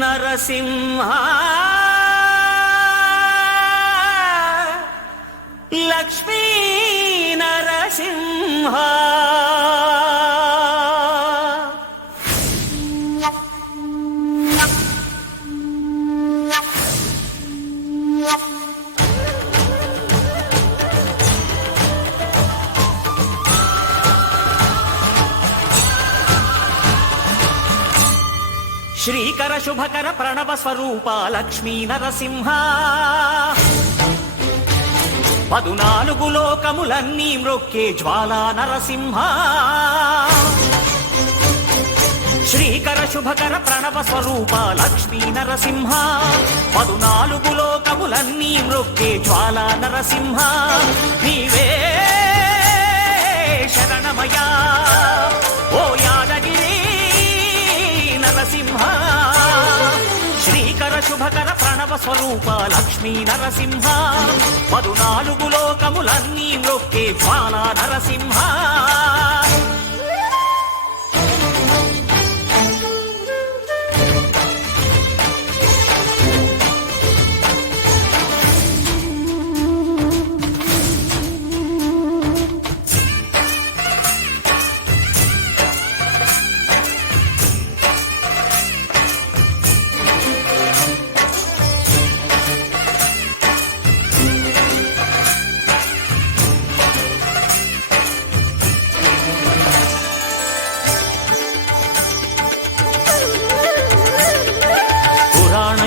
నరసింహ లక్ష్మీ నరసింహ శ్రీకర శుభకర ప్రణవ స్వరూప లక్ష్మీ నరసింహ 14 లోకములన్నీ మ్రొక్కే జ్వాలా నరసింహ శ్రీకర శుభకర ప్రణవ స్వరూప లక్ష్మీ నరసింహ 14 లోకములన్నీ మ్రొక్కే జ్వాలా నరసింహ నీవే శరణమయా ఓ యాదగిరి నరసింహ శ్రీకర శుభకర ప్రణవ స్వరూప లక్ష్మీ నరసింహ 14 లోకములన్నీ మ్రొక్కే జ్వాలా నరసింహ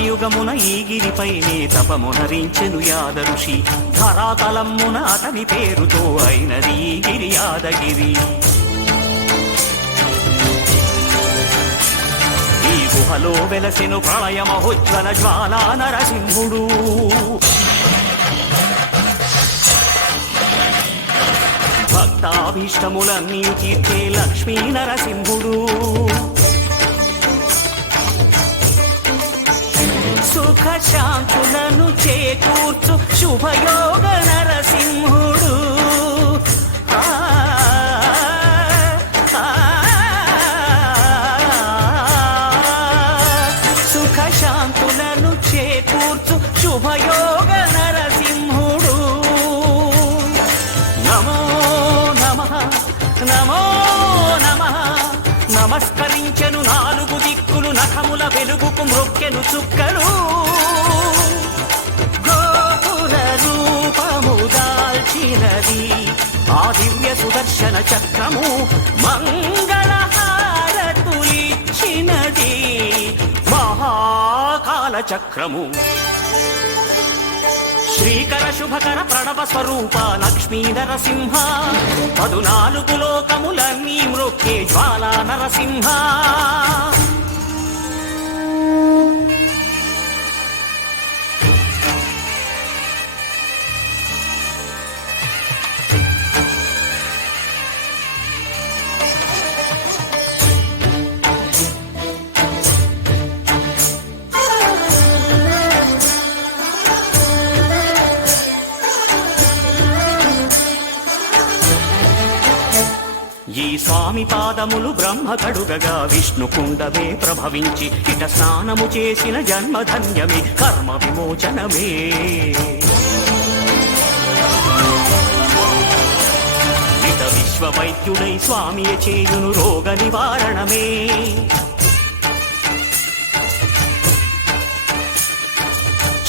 యుగమున ఈ గిరిపైనే తపమునరించెను యాద ఋషి ధరాతలమ్మున అతని పేరుతో అయినది ఈ గిరి యాదగిరి ఈ గుహలో వెలసెను ప్రళయ మహోజ్వల జ్వాలా నరసింహుడు భక్తాభీష్టములన్నీ తీర్చే లక్ష్మీ నరసింహుడు సుఖ శాంతులను చేకూర్చు శుభయోగ నరసింహుడు సుఖ శాంతులను చేకూర్చు శుభయోగ నరసింహుడు నమో నమః నమో నమః నమస్కరించెను 4 దిక్కులు నఖముల వెలుగుకు మ్రొక్కెను చుక్కలు గోపుర రూపము దాల్చినది ఆ దివ్య సుదర్శన చక్రము మంగళ హారతులిచ్చినది మహాకాల చక్రము శ్రీకర శుభకర ప్రణవ స్వరూప లక్ష్మీ నరసింహ 14 లోకములన్నీ మ్రొక్కే జ్వాలా నరసింహ ఈ స్వామి పాదములు బ్రహ్మ కడుగగా విష్ణు కుండమే ప్రభవించి ఇట స్నానము చేసిన జన్మధన్యమే కర్మ విమోచనమే ఇట విశ్వవైద్యుడై స్వామియ చేయును రోగ నివారణమే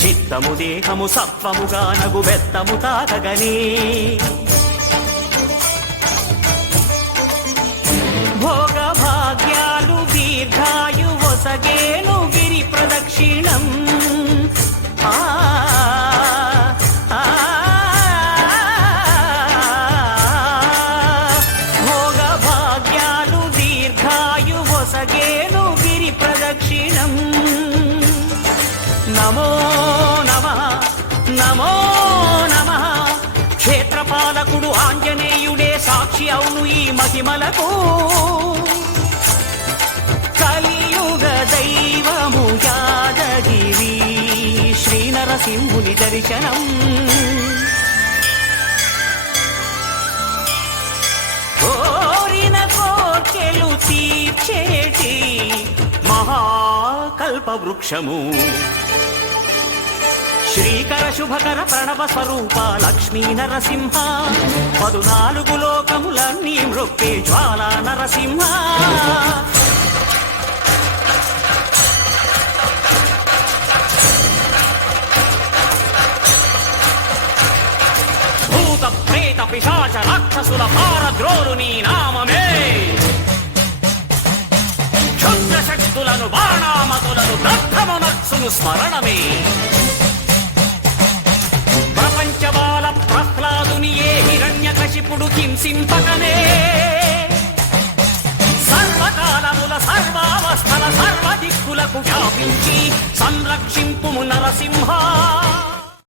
చిత్తము దేహము సత్వముగా నగు బెత్తము తాకగనే భోగ భాగ్యాలు దీర్ఘాయు వసగేను గిరి ప్రదక్షిణం భోగ భాగ్యాలు దీర్ఘాయు వసగేను గిరి ప్రదక్షిణం నమో నమః నమో నమః క్షేత్రపాలకుడు ఆంజనేయుడే సాక్షి అవును ఈ మహిమలకు కలియుగ దైవము యాదగిరి శ్రీ నరసింహుని దర్శనం కోరిన కోర్కెలు తీర్చేటి మహాకల్ప వృక్షము శ్రీకర శుభకర ప్రణవ స్వరూప లక్ష్మీ నరసింహ 14 లోకములన్నీ మృక్కే జ్వాలా నరసింహ భూత ప్రేత పిశాచ రాక్షసుల భారద్రోలు నీ నామమే క్షుద్ర శక్తులను బాణామతులను దగ్ధమునర్చును స్మరణమే ప్రపంచబాల ప్రహ్లాదుని ఏ హిరణ్యకశిపుడు హింసింపకనే సర్వకాలముల సర్వావస్థల సర్వదిక్కులకు వ్యాపించి సంరక్షింపుము నరసింహ